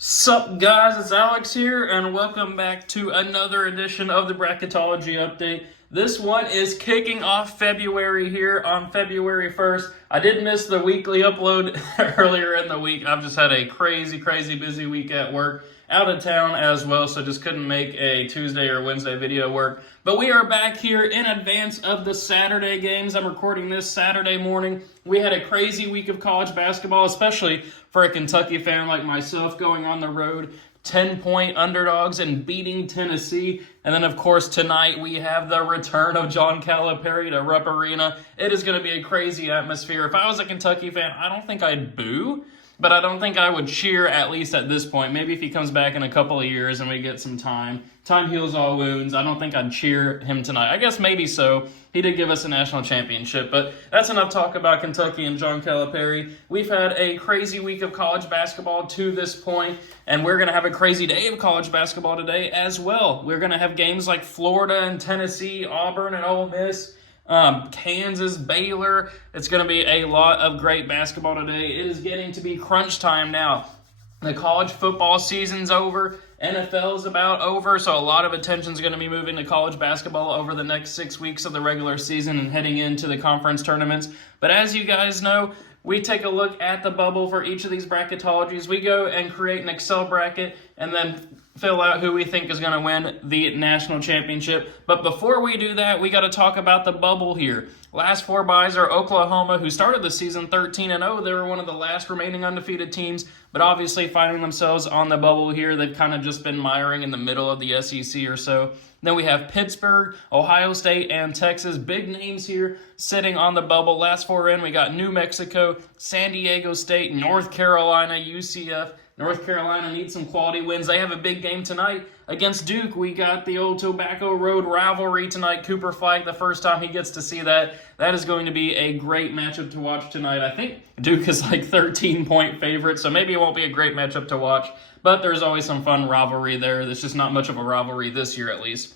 Sup guys, it's Alex here, and welcome back to another edition of the Bracketology Update. This one is kicking off February here on February 1st. I did miss the weekly upload earlier in the week. I've just had a crazy busy week at work, out of town as well, so just couldn't make a Tuesday or Wednesday video work. But we are back here in advance of the Saturday games. I'm recording this Saturday morning. We had a crazy week of college basketball, especially for a Kentucky fan like myself, going on the road, 10-point underdogs and beating Tennessee. And then, of course, tonight we have the return of John Calipari to Rupp Arena. It is going to be a crazy atmosphere. If I was a Kentucky fan, I don't think I'd boo, but I don't think I would cheer, at least at this point. Maybe if he comes back in a couple of years and we get some time. Time heals all wounds. I don't think I'd cheer him tonight. I guess maybe so. He did give us a national championship, but that's enough talk about Kentucky and John Calipari. We've had a crazy week of college basketball to this point, and we're going to have a crazy day of college basketball today as well. We're going to have games like Florida and Tennessee, Auburn and Ole Miss, Kansas, Baylor. It's going to be a lot of great basketball today. It is getting to be crunch time now. The college football season's over. NFL's about over, so a lot of attention is going to be moving to college basketball over the next 6 weeks of the regular season and heading into the conference tournaments. But as you guys know, we take a look at the bubble for each of these bracketologies. We go and create an Excel bracket and then fill out who we think is going to win the national championship. But before we do that, we got to talk about the bubble here. Last four byes are Oklahoma, who started the season 13-0. They were one of the last remaining undefeated teams, but obviously finding themselves on the bubble here. They've kind of just been miring in the middle of the SEC or so. Then we have Pittsburgh, Ohio State, and Texas. Big names here sitting on the bubble. Last four in, we got New Mexico, San Diego State, North Carolina, UCF. North Carolina needs some quality wins. They have a big game tonight against Duke. We got the old Tobacco Road rivalry tonight. Cooper Fike, the first time he gets to see that. That is going to be a great matchup to watch tonight. I think Duke is like 13-point favorite, so maybe it won't be a great matchup to watch. But there's always some fun rivalry there. There's just not much of a rivalry this year, at least.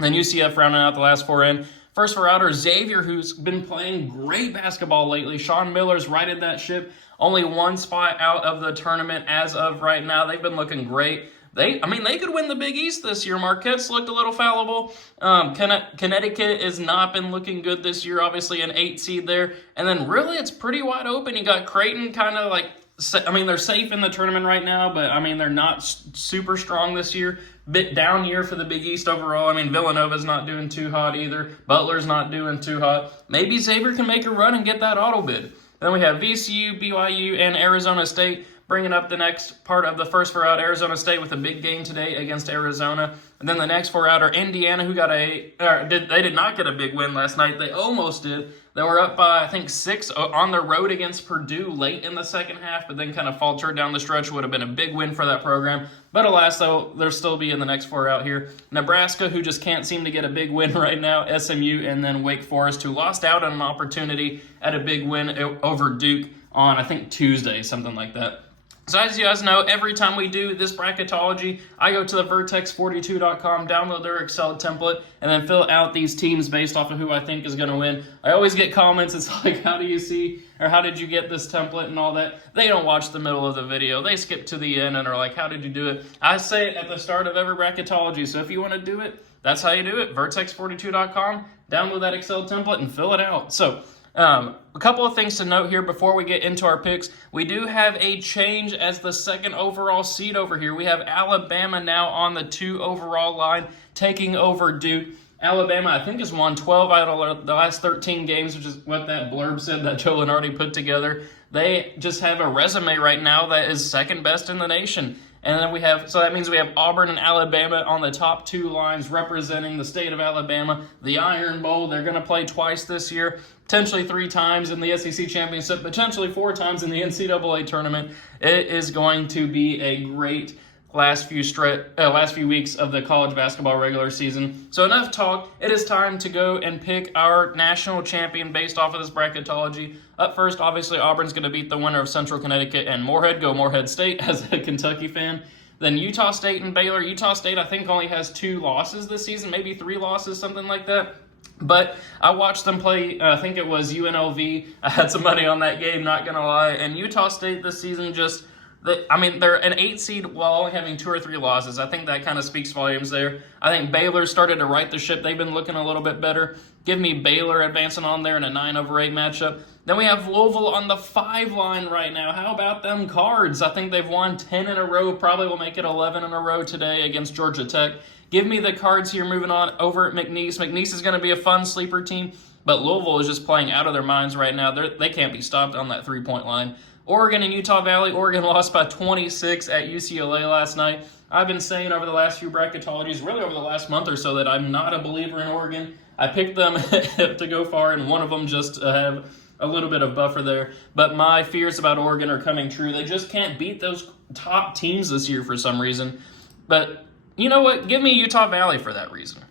Then UCF rounding out the last four in. First four outer, Xavier, who's been playing great basketball lately. Sean Miller's righted that ship. Only one spot out of the tournament as of right now. They've been looking great. They could win the Big East this year. Marquette's looked a little fallible. Connecticut has not been looking good this year. Obviously an 8 seed there. And then really it's pretty wide open. You got Creighton kind of like, they're safe in the tournament right now, but they're not super strong this year. Bit down year for the Big East overall. Villanova's not doing too hot either. Butler's not doing too hot. Maybe Xavier can make a run and get that auto bid. Then we have VCU, BYU, and Arizona State bringing up the next part of the first four out. Arizona State with a big game today against Arizona. And then the next four out are Indiana, who they did not get a big win last night. They almost did. They were up by, I think, 6 on the road against Purdue late in the second half, but then kind of faltered down the stretch. Would have been a big win for that program. But alas, though, they'll still be in the next four out here. Nebraska, who just can't seem to get a big win right now. SMU, and then Wake Forest, who lost out on an opportunity at a big win over Duke on, I think, Tuesday, something like that. So as you guys know, every time we do this bracketology, I go to the vertex42.com, download their Excel template, and then fill out these teams based off of who I think is going to win. I always get comments. It's like, how do you see, or how did you get this template and all that? They don't watch the middle of the video. They skip to the end and are like, how did you do it? I say it at the start of every bracketology, so if you want to do it, that's how you do it. Vertex42.com, download that Excel template, and fill it out. So a couple of things to note here before we get into our picks. We do have a change as the second overall seed over here. We have Alabama now on the 2 overall line, taking over Duke. Alabama, I think, has won 12 out of the last 13 games, which is what that blurb said that Joe Lunardi put together. They just have a resume right now that is second best in the nation. And then so that means we have Auburn and Alabama on the top 2 lines representing the state of Alabama. The Iron Bowl, they're going to play twice this year, potentially 3 times in the SEC Championship, potentially 4 times in the NCAA Tournament. It is going to be a great last few weeks of the college basketball regular season. So enough talk. It is time to go and pick our national champion based off of this bracketology. Up first, obviously, Auburn's going to beat the winner of Central Connecticut and Morehead. Go Morehead State as a Kentucky fan. Then Utah State and Baylor. Utah State, I think, only has 2 losses this season, maybe 3 losses, something like that. But I watched them play, I think it was UNLV. I had some money on that game, not going to lie. And Utah State this season just They're an 8 seed while only having 2 or 3 losses. I think that kind of speaks volumes there. I think Baylor started to right the ship. They've been looking a little bit better. Give me Baylor advancing on there in a 9/8 matchup. Then we have Louisville on the 5 line right now. How about them Cards? I think they've won 10 in a row. Probably will make it 11 in a row today against Georgia Tech. Give me the Cards here moving on over at McNeese. McNeese is going to be a fun sleeper team, but Louisville is just playing out of their minds right now. They can't be stopped on that 3-point line. Oregon and Utah Valley. Oregon lost by 26 at UCLA last night. I've been saying over the last few bracketologies, really over the last month or so, that I'm not a believer in Oregon. I picked them to go far, and one of them just to have a little bit of buffer there. But my fears about Oregon are coming true. They just can't beat those top teams this year for some reason. But you know what? Give me Utah Valley for that reason.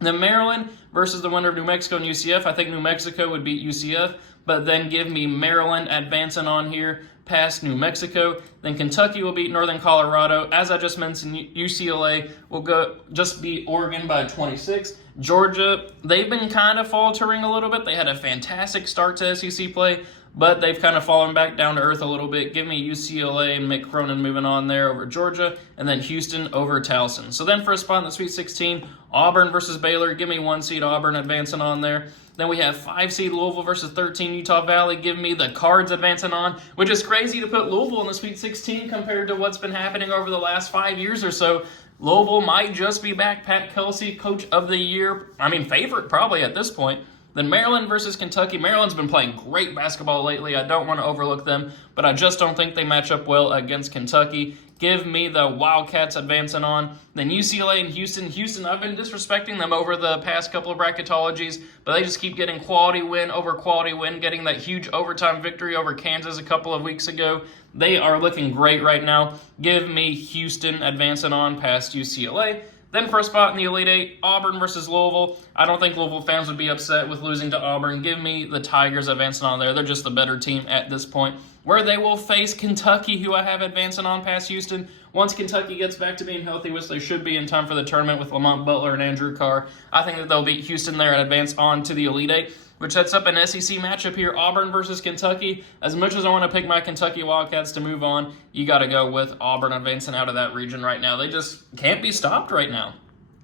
Then Maryland versus the winner of New Mexico and UCF. I think New Mexico would beat UCF, but then give me Maryland advancing on here past New Mexico. Then Kentucky will beat Northern Colorado. As I just mentioned, UCLA will just beat Oregon by 26. Georgia, they've been kind of faltering a little bit. They had a fantastic start to SEC play, but they've kind of fallen back down to earth a little bit. Give me UCLA and Mick Cronin moving on there over Georgia, and then Houston over Towson. So then for a spot in the Sweet 16, Auburn versus Baylor. Give me 1 seed Auburn advancing on there. Then we have 5 seed Louisville versus 13 Utah Valley. Give me the Cards advancing on, which is crazy to put Louisville in the Sweet 16 compared to what's been happening over the last 5 years or so. Louisville might just be back. Pat Kelsey, Coach of the Year. Favorite probably at this point. Then Maryland versus Kentucky. Maryland's been playing great basketball lately. I don't want to overlook them, but I just don't think they match up well against Kentucky. Give me the Wildcats advancing on. Then UCLA and Houston. Houston, I've been disrespecting them over the past couple of bracketologies, but they just keep getting quality win over quality win, getting that huge overtime victory over Kansas a couple of weeks ago. They are looking great right now. Give me Houston advancing on past UCLA. Then for a spot in the Elite Eight, Auburn versus Louisville. I don't think Louisville fans would be upset with losing to Auburn. Give me the Tigers advancing on there. They're just the better team at this point. Where they will face Kentucky, who I have advancing on past Houston. Once Kentucky gets back to being healthy, which they should be in time for the tournament with Lamont Butler and Andrew Carr, I think that they'll beat Houston there and advance on to the Elite Eight, which sets up an SEC matchup here, Auburn versus Kentucky. As much as I want to pick my Kentucky Wildcats to move on, you got to go with Auburn advancing out of that region right now. They just can't be stopped right now.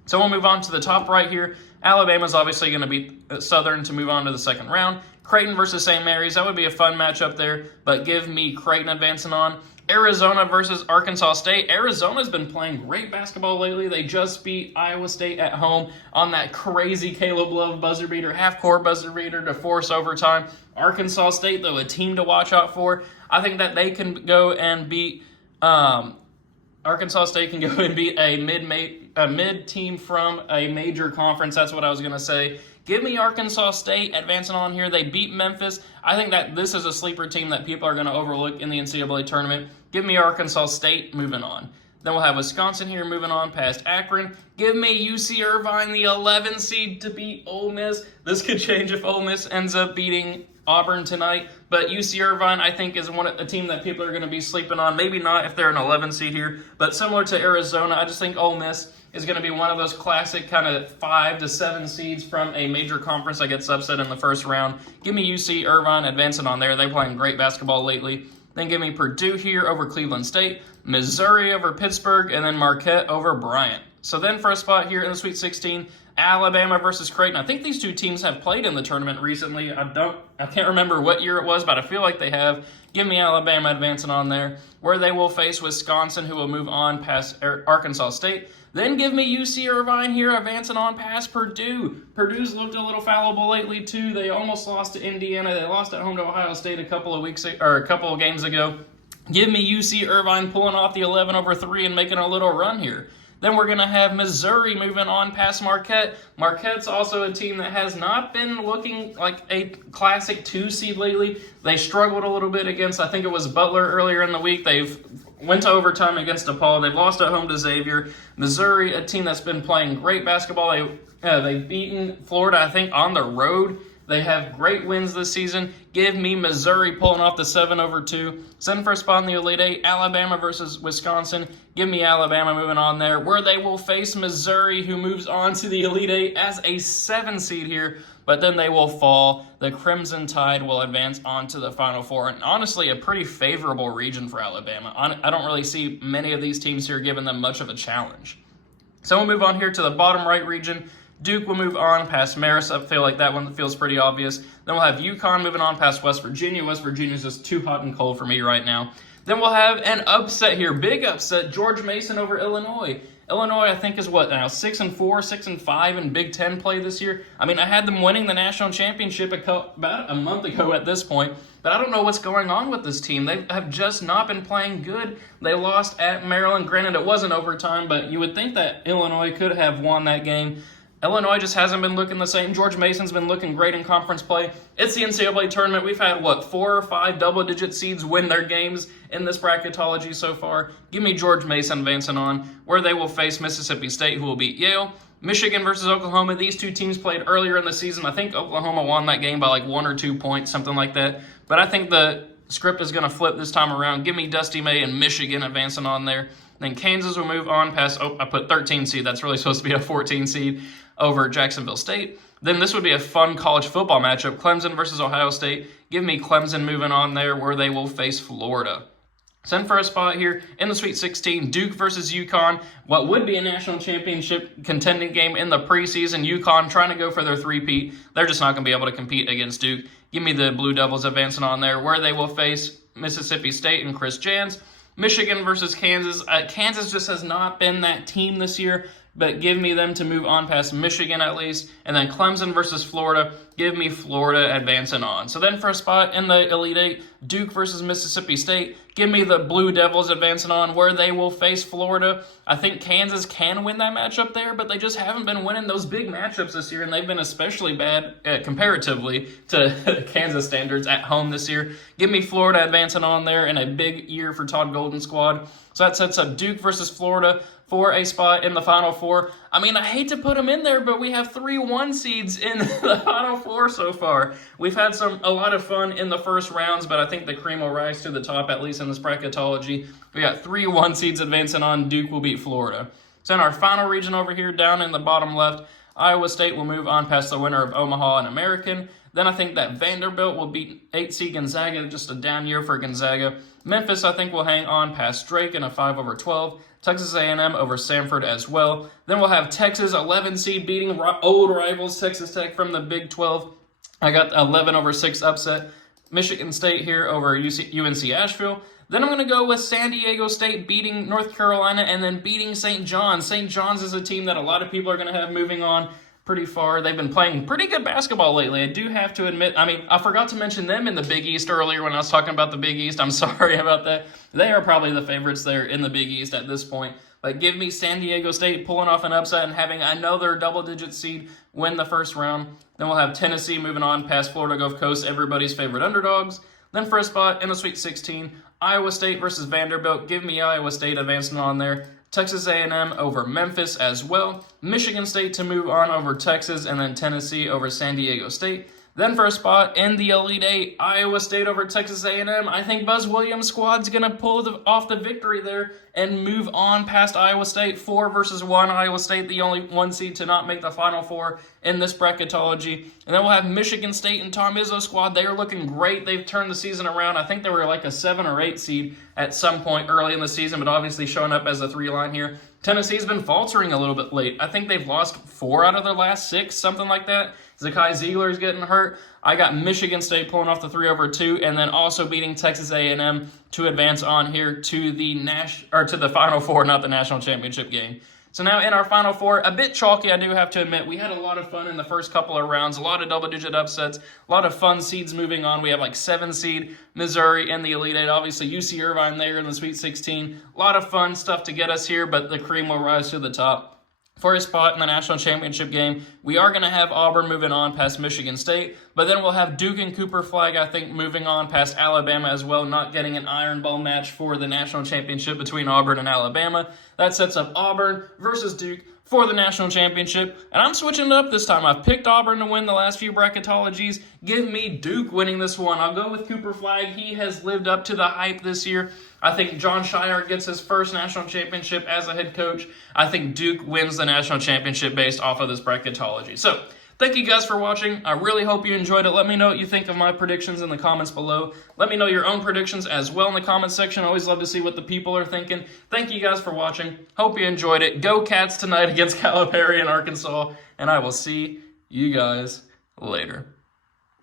So we'll move on to the top right here. Alabama's obviously going to beat Southern to move on to the second round. Creighton versus St. Mary's, that would be a fun matchup there, but give me Creighton advancing on. Arizona versus Arkansas State. Arizona's been playing great basketball lately. They just beat Iowa State at home on that crazy Caleb Love buzzer beater, half-court buzzer beater to force overtime. Arkansas State, though, a team to watch out for. I think that they can go and beat Arkansas State can go and beat a mid team from a major conference. That's what I was going to say. Give me Arkansas State advancing on here. They beat Memphis. I think that this is a sleeper team that people are going to overlook in the NCAA tournament. Give me Arkansas State moving on. Then we'll have Wisconsin here moving on past Akron. Give me UC Irvine, the 11 seed, to beat Ole Miss. This could change if Ole Miss ends up beating Auburn tonight, but UC Irvine, I think, is a team that people are going to be sleeping on. Maybe not if they're an 11 seed here, but similar to Arizona, I just think Ole Miss is going to be one of those classic kind of 5 to 7 seeds from a major conference that gets upset in the first round. Give me UC Irvine advancing on there. They're playing great basketball lately. Then give me Purdue here over Cleveland State, Missouri over Pittsburgh, and then Marquette over Bryant. So then for a spot here in the Sweet 16, Alabama versus Creighton. I think these two teams have played in the tournament recently. I can't remember what year it was, but I feel like they have. Give me Alabama advancing on there, where they will face Wisconsin, who will move on past Arkansas State. Then give me UC Irvine here advancing on past Purdue. Purdue's looked a little fallible lately too. They almost lost to Indiana. They lost at home to Ohio State a couple of games ago. Give me UC Irvine pulling off the 11/3 and making a little run here. Then we're going to have Missouri moving on past Marquette. Marquette's also a team that has not been looking like a classic 2 seed lately. They struggled a little bit against, I think it was Butler earlier in the week. They've went to overtime against DePaul. They've lost at home to Xavier. Missouri, a team that's been playing great basketball. They've beaten Florida, I think, on the road. They have great wins this season. Give me Missouri pulling off the 7/2. Then for a spot in the Elite Eight, Alabama versus Wisconsin. Give me Alabama moving on there, where they will face Missouri, who moves on to the Elite Eight as a 7 seed here. but then they will fall. The Crimson Tide will advance on to the Final Four, and honestly, a pretty favorable region for Alabama. I don't really see many of these teams here giving them much of a challenge. So we'll move on here to the bottom right region. Duke will move on past Marist. I feel like that one feels pretty obvious. Then we'll have UConn moving on past West Virginia. West Virginia's just too hot and cold for me right now. Then we'll have an upset here, big upset, George Mason over Illinois. Illinois, I think, is what now, 6-4, 6-5 in Big Ten play this year. I mean, I had them winning the national championship about a month ago at this point, but I don't know what's going on with this team. They have just not been playing good. They lost at Maryland. Granted, it wasn't overtime, but you would think that Illinois could have won that game. Illinois just hasn't been looking the same. George Mason's been looking great in conference play. It's the NCAA Tournament. We've had, 4 or 5 double-digit seeds win their games in this bracketology so far. Give me George Mason advancing on, where they will face Mississippi State, who will beat Yale. Michigan versus Oklahoma. These two teams played earlier in the season. I think Oklahoma won that game by 1 or 2 points, something like that. But I think the script is going to flip this time around. Give me Dusty May and Michigan advancing on there. Then Kansas will move on past, I put 13 seed. That's really supposed to be a 14 seed over Jacksonville State. Then this would be a fun college football matchup. Clemson versus Ohio State. Give me Clemson moving on there, where they will face Florida. Send for a spot here in the Sweet 16, Duke versus UConn. What would be a national championship contending game in the preseason. UConn trying to go for their three-peat. They're just not going to be able to compete against Duke. Give me the Blue Devils advancing on there, where they will face Mississippi State and Chris Jans. Michigan versus Kansas. Kansas just has not been that team this year, but give me them to move on past Michigan at least. And then Clemson versus Florida. Give me Florida advancing on. So then for a spot in the Elite Eight, Duke versus Mississippi State. Give me the Blue Devils advancing on, where they will face Florida. I think Kansas can win that matchup there, but they just haven't been winning those big matchups this year, and they've been especially bad comparatively to Kansas standards at home this year. Give me Florida advancing on there in a big year for Todd Golden's squad. So that sets up Duke versus Florida for a spot in the Final Four. I mean, I hate to put them in there, but we have 3 1 seeds in the Final Four so far. We've had a lot of fun in the first rounds, but I think the cream will rise to the top, at least in this bracketology. We got 3 1 seeds advancing on. Duke will beat Florida. So in our final region over here, down in the bottom left, Iowa State will move on past the winner of Omaha and American. Then I think that Vanderbilt will beat 8 seed Gonzaga, just a down year for Gonzaga. Memphis, I think, will hang on past Drake in a 5/12. Texas A&M over Samford as well. Then we'll have Texas, 11 seed, beating old rivals Texas Tech from the Big 12. I got 11/6 upset. Michigan State here over UNC Asheville. Then I'm going to go with San Diego State beating North Carolina and then beating St. John's. St. John's is a team that a lot of people are going to have moving on pretty far. They've been playing pretty good basketball lately. I do have to admit, I forgot to mention them in the Big East earlier when I was talking about the Big East. I'm sorry about that. They are probably the favorites there in the Big East at this point. But give me San Diego State pulling off an upset and having another double-digit seed win the first round. Then we'll have Tennessee moving on past Florida Gulf Coast, everybody's favorite underdogs. Then for a spot in the Sweet 16, Iowa State versus Vanderbilt. Give me Iowa State advancing on there. Texas A&M over Memphis as well. Michigan State to move on over Texas, and then Tennessee over San Diego State. Then for a spot in the Elite Eight, Iowa State over Texas A&M. I think Buzz Williams' squad's going to pull off the victory there and move on past Iowa State. 4-1 Iowa State, the only 1 seed to not make the Final Four in this bracketology. And then we'll have Michigan State and Tom Izzo's squad. They are looking great. They've turned the season around. I think they were like a 7 or 8 seed at some point early in the season, but obviously showing up as a 3-line here. Tennessee's been faltering a little bit late. I think they've lost 4 out of their last 6, something like that. Zakai Ziegler's getting hurt. I got Michigan State pulling off the 3/2, and then also beating Texas A&M to advance on here to the Final Four, not the national championship game. So now in our Final Four, a bit chalky, I do have to admit. We had a lot of fun in the first couple of rounds, a lot of double-digit upsets, a lot of fun seeds moving on. We have like 7 seed Missouri in the Elite Eight, obviously UC Irvine there in the Sweet 16. A lot of fun stuff to get us here, but the cream will rise to the top. For a spot in the national championship game, we are going to have Auburn moving on past Michigan State, but then we'll have Duke and Cooper Flag, I think, moving on past Alabama as well, not getting an Iron Bowl match for the national championship between Auburn and Alabama. That sets up Auburn versus Duke for the national championship, and I'm switching it up this time. I've picked Auburn to win the last few bracketologies. Give me Duke winning this one. I'll go with Cooper Flag. He has lived up to the hype this year. I think John Shire gets his first national championship as a head coach. I think Duke wins the national championship based off of this bracketology. So Thank you guys for watching. I really hope you enjoyed it. Let me know what you think of my predictions in the comments below. Let me know your own predictions as well in the comments section. I always love to see what the people are thinking. Thank you guys for watching. Hope you enjoyed it. Go Cats tonight against Calipari in Arkansas, and I will see you guys later.